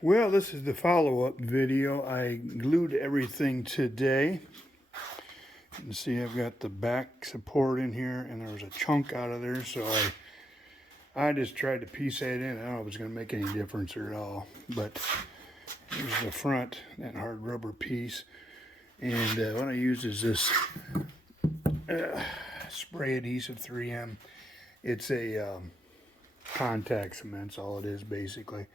Well, this is the follow-up video. I glued everything today. You can see I've got the back support in here, and there was a chunk out of there, so I just tried to piece that in. I don't know if it's going to make any difference at all, but here's the front, that hard rubber piece. And what I used is this spray adhesive 3M. It's a contact cement, that's all it is basically.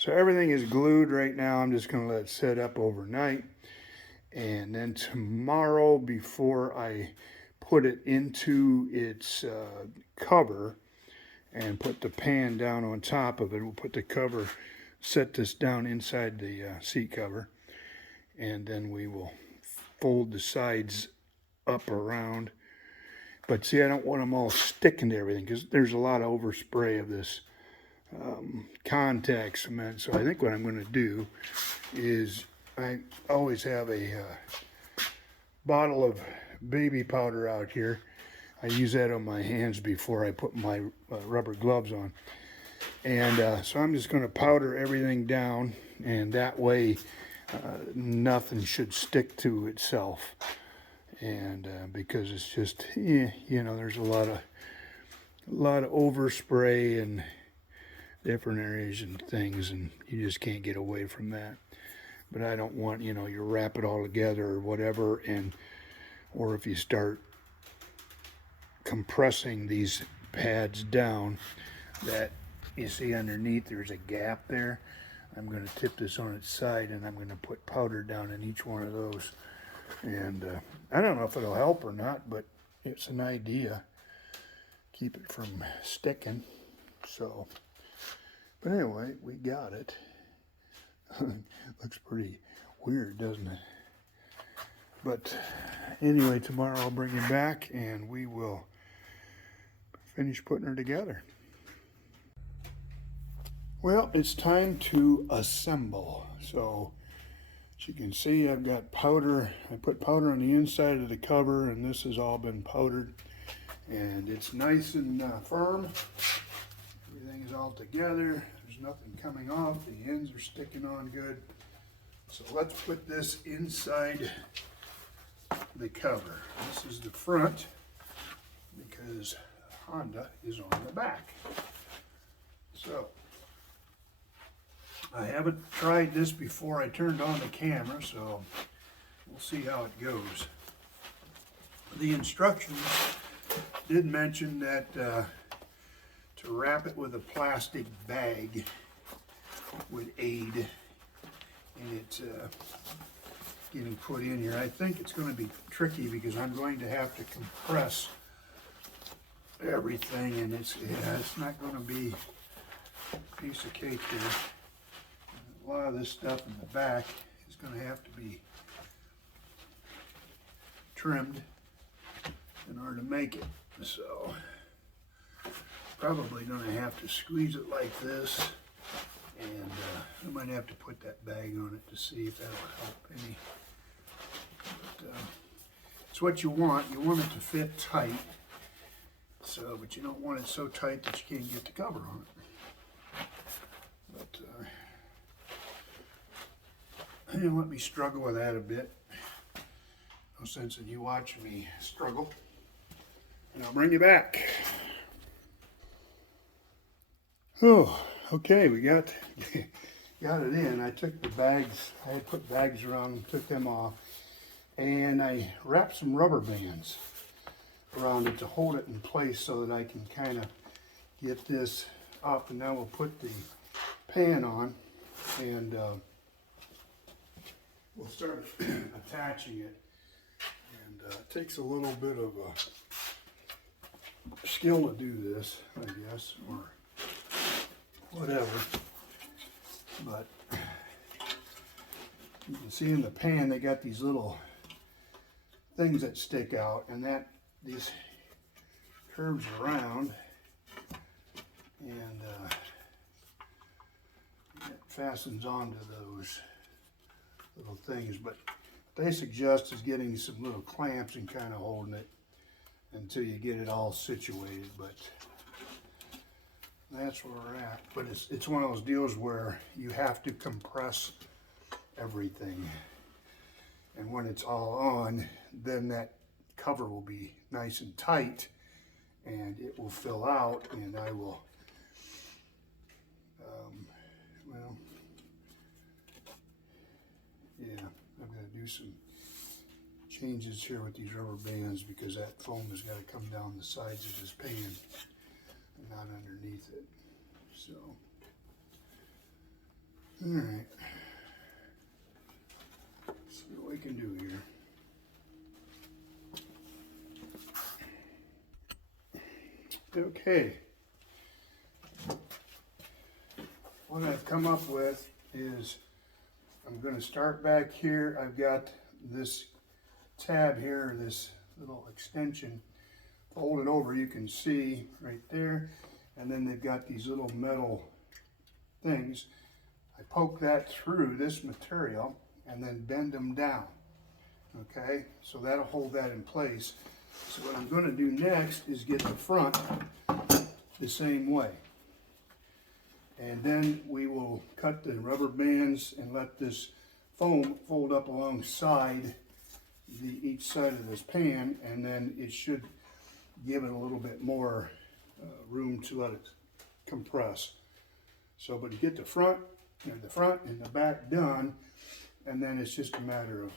So everything is glued right now. I'm just going to let it set up overnight. And then tomorrow, before I put it into its cover and put the pan down on top of it, we'll put the cover, set this down inside the seat cover. And then we will fold the sides up around. But see, I don't want them all sticking to everything because there's a lot of overspray of this contact cement. So I think what I'm going to do is I always have a bottle of baby powder out here. I use that on my hands before I put my rubber gloves on. And so I'm just going to powder everything down, and that way nothing should stick to itself. And because it's just, you know, there's a lot of overspray and different areas and things, and you just can't get away from that. But I don't want, you know, you wrap it all together or whatever, and or if you start compressing these pads down, that you see underneath there's a gap there. I'm going to tip this on its side, and I'm going to put powder down in each one of those. And I don't know if it'll help or not, but it's an idea. Keep it from sticking. So, but anyway, we got it. Looks pretty weird, doesn't it? But anyway, tomorrow I'll bring it back and we will finish putting her together. Well, it's time to assemble. So as you can see, I've got powder. I put powder on the inside of the cover, and this has all been powdered. And it's nice and firm. Everything is all together. There's nothing coming off. The ends are sticking on good. So let's put this inside the cover. This is the front because Honda is on the back. So I haven't tried this before I turned on the camera, so we'll see how it goes. The instructions did mention that to wrap it with a plastic bag would aid in it getting put in here. I think it's going to be tricky because I'm going to have to compress everything, and it's not going to be a piece of cake here. A lot of this stuff in the back is going to have to be trimmed in order to make it. So probably going to have to squeeze it like this, and I might have to put that bag on it to see if that'll help any. But it's what you want. You want it to fit tight. So, but you don't want it so tight that you can't get the cover on it. But you let me struggle with that a bit. No sense in you watching me struggle. And I'll bring you back. Oh, okay, we got it in. I took the bags, I had put bags around, took them off, and I wrapped some rubber bands around it to hold it in place so that I can kind of get this up. And now we'll put the pan on, and we'll start attaching it. And it takes a little bit of skill to do this, I guess, or whatever. But you can see in the pan they got these little things that stick out, and these curves around, and it fastens onto those little things. But they suggest is getting some little clamps and kind of holding it until you get it all situated. But that's where we're at. But it's one of those deals where you have to compress everything. And when it's all on, then that cover will be nice and tight and it will fill out, and I will, well, yeah, I'm going to do some changes here with these rubber bands because that foam has got to come down the sides of this pan and not underneath it. So, all right, let's see what we can do here. Okay, what I've come up with is I'm going to start back here. I've got this tab here, this little extension folded over, you can see right there, and then they've got these little metal things. I poke that through this material and then bend them down. Okay, so that'll hold that in place. So what I'm going to do next is get the front the same way. And then we will cut the rubber bands and let this foam fold up alongside each side of this pan, and then it should give it a little bit more room to let it compress. So, but you get the front and the back done, and then it's just a matter of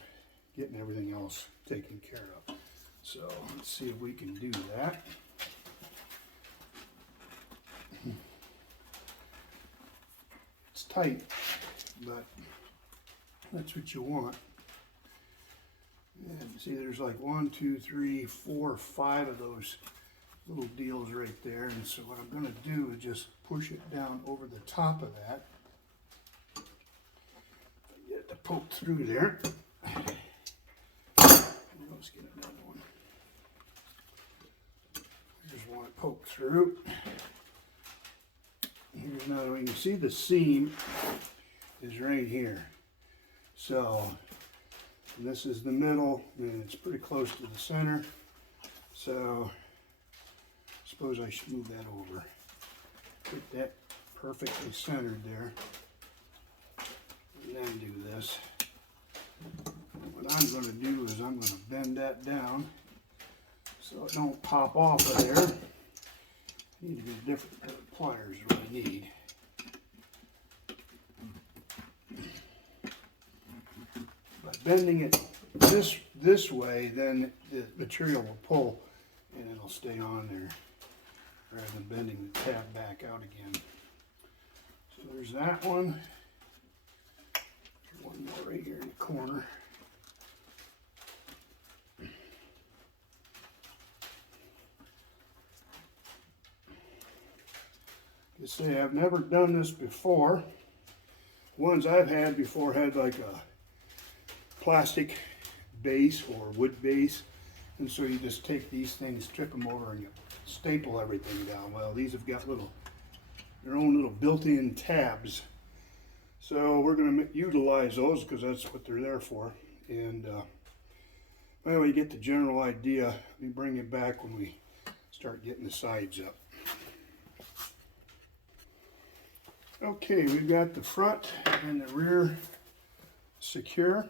getting everything else taken care of. So let's see if we can do that. It's tight, but that's what you want. And see, there's like 1, 2, 3, 4, 5 of those little deals right there. And so what I'm going to do is just push it down over the top of that. Get it to poke through there. Let's get another one. Here's one poke through. Here's another one. You can see the seam is right here. So this is the middle, and it's pretty close to the center. So I suppose I should move that over. Get that perfectly centered there. And then do this. What I'm going to do is I'm going to bend that down so it don't pop off of there. I need to get a different pair of pliers is what I need. By bending it this way, then the material will pull and it'll stay on there rather than bending the tab back out again. So there's that one. There's one more right here in the corner. You see, I've never done this before. Ones I've had before had like a plastic base or wood base, and so you just take these things, strip them over, and you staple everything down. Well, these have got their own little built-in tabs, so we're going to utilize those because that's what they're there for. And well, you get the general idea. Let me bring it back when we start getting the sides up. Okay, we've got the front and the rear secure.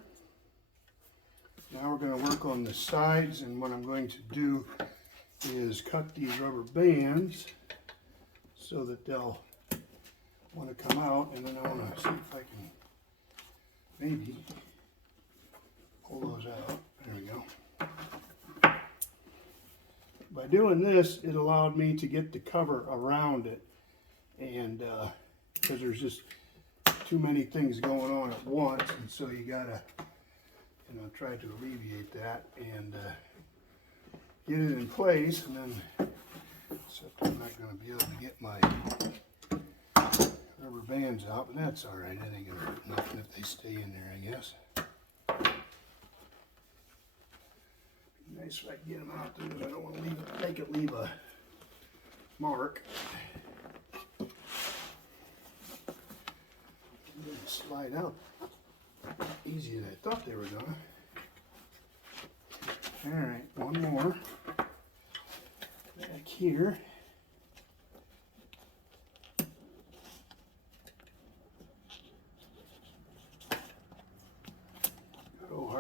Now we're going to work on the sides, and what I'm going to do is cut these rubber bands so that they'll want to come out, and then I want to see if I can maybe pull those out. There we go. By doing this, it allowed me to get the cover around it, and because there's just too many things going on at once, and so you gotta, try to alleviate that and get it in place. And then, except I'm not going to be able to get my rubber bands out, but that's all right. That ain't gonna hurt nothing if they stay in there, I guess. Be nice if I can get them out there, but I don't want to make it leave a mark. Slide out easier than I thought they were gonna. All right, one more back here.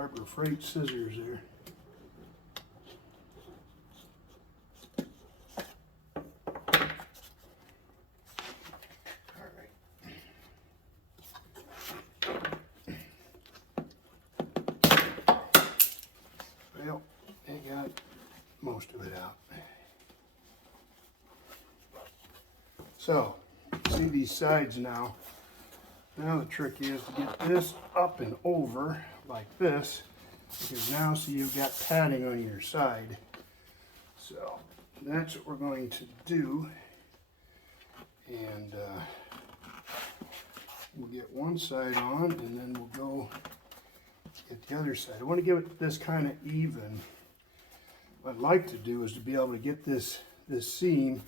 Harbor Freight scissors there. Well, they got most of it out. So, see these sides now. Now the trick is to get this up and over like this, because now see you've got padding on your side. So that's what we're going to do, and we'll get one side on, and then we'll go get the other side. I want to give it this kind of even. What I'd like to do is to be able to get this seam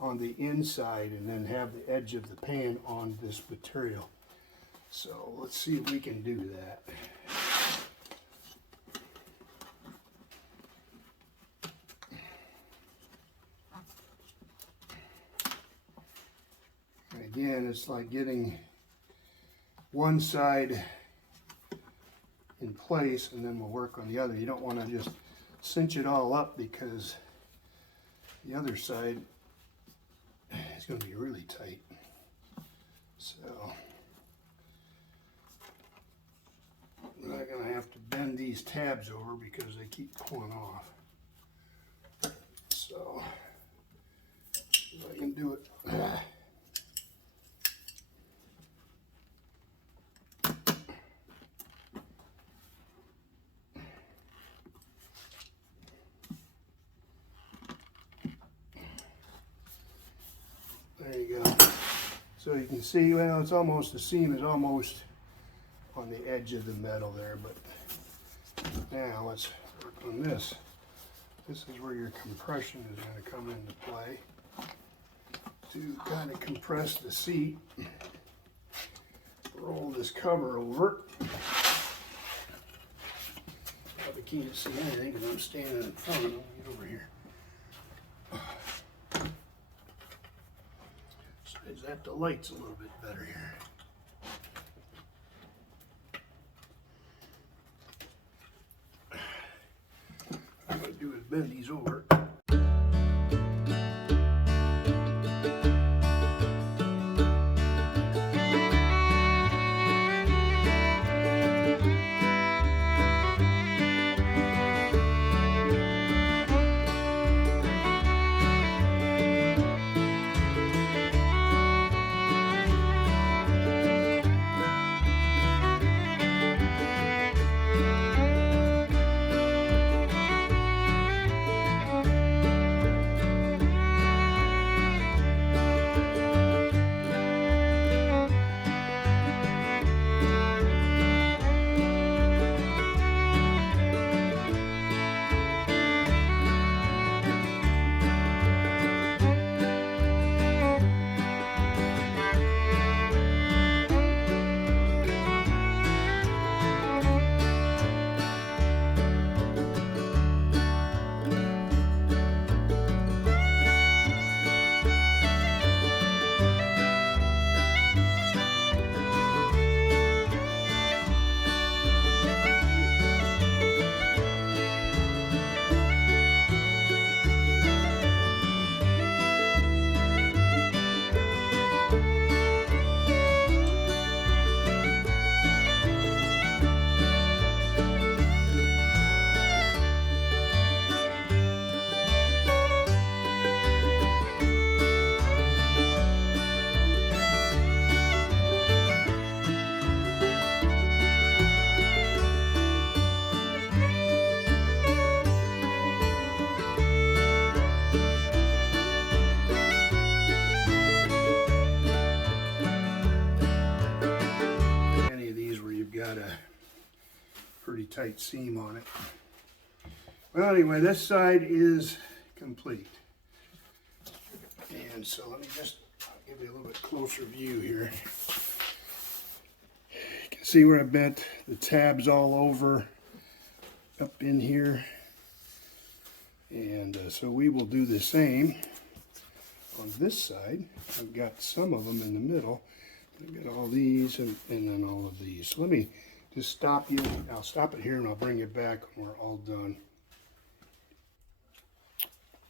on the inside and then have the edge of the pan on this material. So let's see if we can do that. And again, it's like getting one side in place and then we'll work on the other. You don't want to just cinch it all up because the other side is going to be really tight. So I'm not going to have to bend these tabs over because they keep pulling off. So if I can do it. There you go. So you can see, well, it's almost, the seam is almost on the edge of the metal there, but now let's work on this. This is where your compression is going to come into play to kind of compress the seat. Roll this cover over. Probably can't see anything because I'm standing in front of it. Get over here. That the light's a little bit better here. What I'm going to do is bend these over. Tight seam on it. Well, anyway, this side is complete. And so let me just give you a little bit closer view here. You can see where I bent the tabs all over up in here. And so we will do the same on this side. I've got some of them in the middle. I've got all these and then all of these. So let me just stop you. I'll stop it here and I'll bring it back when we're all done.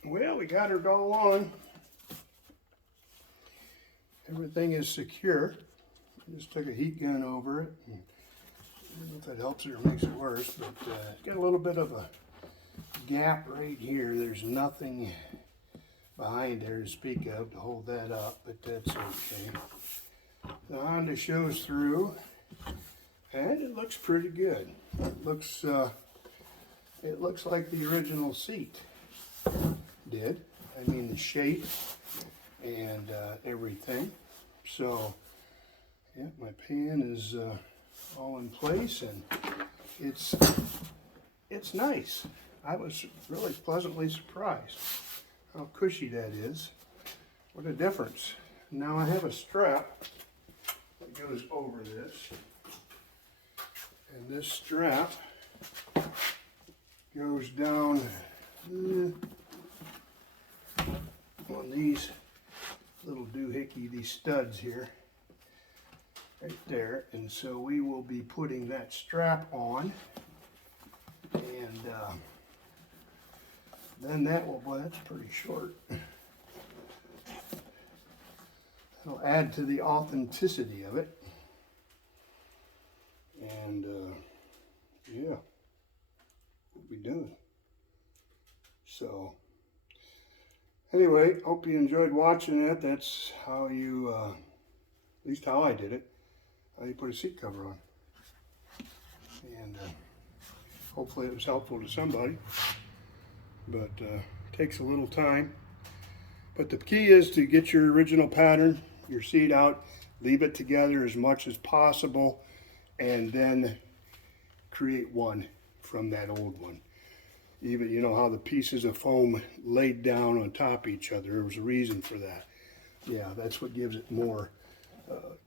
Well, we got her all on. Everything is secure. I just took a heat gun over it. I don't know if that helps it or makes it worse, but it's got a little bit of a gap right here. There's nothing behind there to speak of to hold that up, but that's okay. The Honda shows through, and it looks pretty good. It looks like the original seat did. I mean, the shape and everything. So, yeah, my pan is all in place, and it's nice. I was really pleasantly surprised how cushy that is. What a difference. Now I have a strap that goes over this, and this strap goes down on these little doohickey, these studs here, right there. And so we will be putting that strap on, and then that will, boy, that's pretty short. It'll add to the authenticity of it. And yeah, we'll be done. So anyway, hope you enjoyed watching it. That's how you, at least how I did it, how you put a seat cover on. And hopefully it was helpful to somebody. But it takes a little time. But the key is to get your original pattern, your seat out, leave it together as much as possible, and then create one from that old one. Even, you know how the pieces of foam laid down on top of each other, there was a reason for that. Yeah, that's what gives it more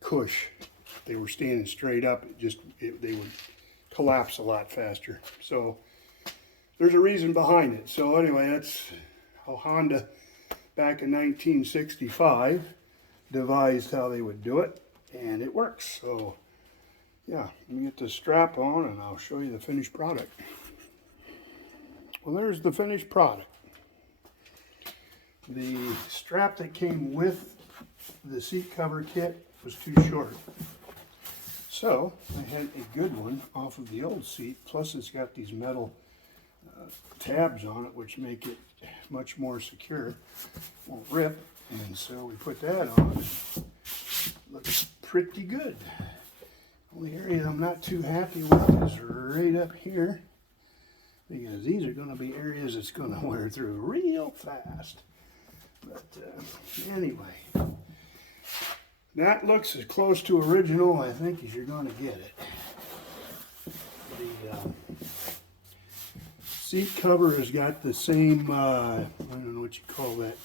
cush. If they were standing straight up, they would collapse a lot faster. So there's a reason behind it. So anyway, that's how Honda back in 1965 devised how they would do it, and it works. So yeah, let me get the strap on and I'll show you the finished product. Well, there's the finished product. The strap that came with the seat cover kit was too short. So I had a good one off of the old seat, plus it's got these metal tabs on it which make it much more secure, won't rip, and so we put that on. Looks pretty good. Only area I'm not too happy with is right up here, because these are going to be areas it's going to wear through real fast. But anyway, that looks as close to original, I think, as you're going to get it. The seat cover has got the same, I don't know what you call that,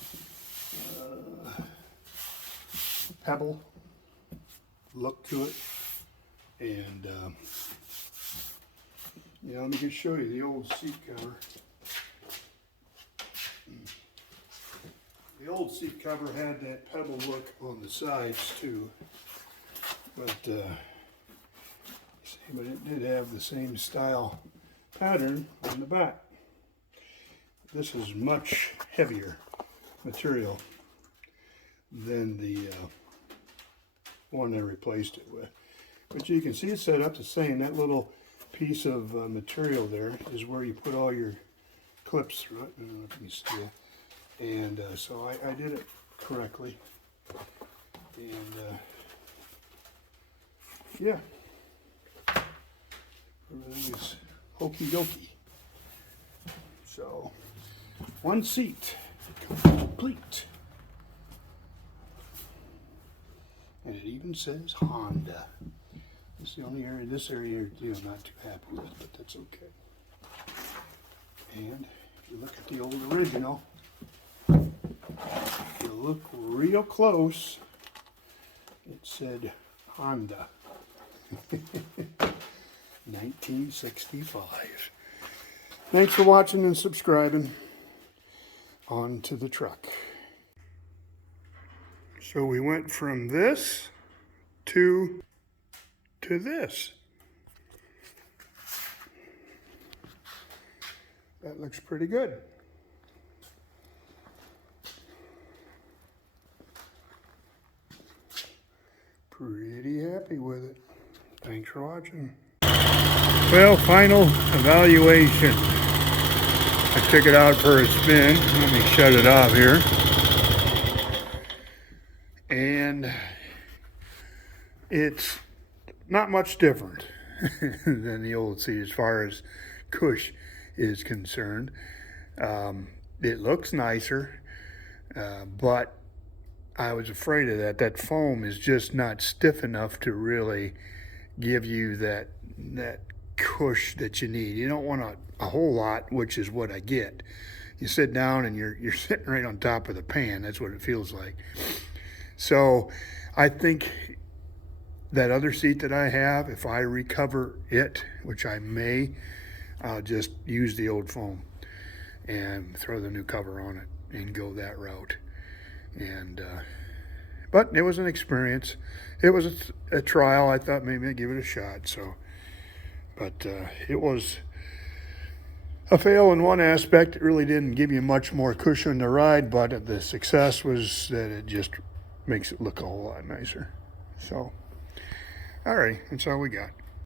pebble look to it. And yeah, let me just show you the old seat cover. The old seat cover had that pebble look on the sides too, but it did have the same style pattern on the back. This is much heavier material than the one I replaced it with. But you can see it's set up the same. That little piece of material there is where you put all your clips through it. I don't know if you can see it. And so I did it correctly. And yeah, everything is hokey dokey. So one seat complete. And it even says Honda. This is the only area, this area here I'm not too happy with, but that's okay. And if you look at the old original, if you look real close, it said Honda. 1965. Thanks for watching and subscribing. On to the truck. So we went from this to this. that looks pretty good. Pretty happy with it. Thanks for watching. Well, final evaluation. I took it out for a spin. Let me shut it off here. And it's not much different than the old seat as far as cush is concerned. It looks nicer, but I was afraid of that. That foam is just not stiff enough to really give you that cush that you need. You don't want a whole lot, which is what I get. You sit down and you're sitting right on top of the pan. That's what it feels like. So I think that other seat that I have, if I recover it, which I may, I'll just use the old foam and throw the new cover on it and go that route. And but it was an experience. It was a trial. I thought maybe I'd give it a shot. So, but it was a fail in one aspect. It really didn't give you much more cushion to ride, but the success was that it just makes it look a whole lot nicer. So, all right, that's all we got.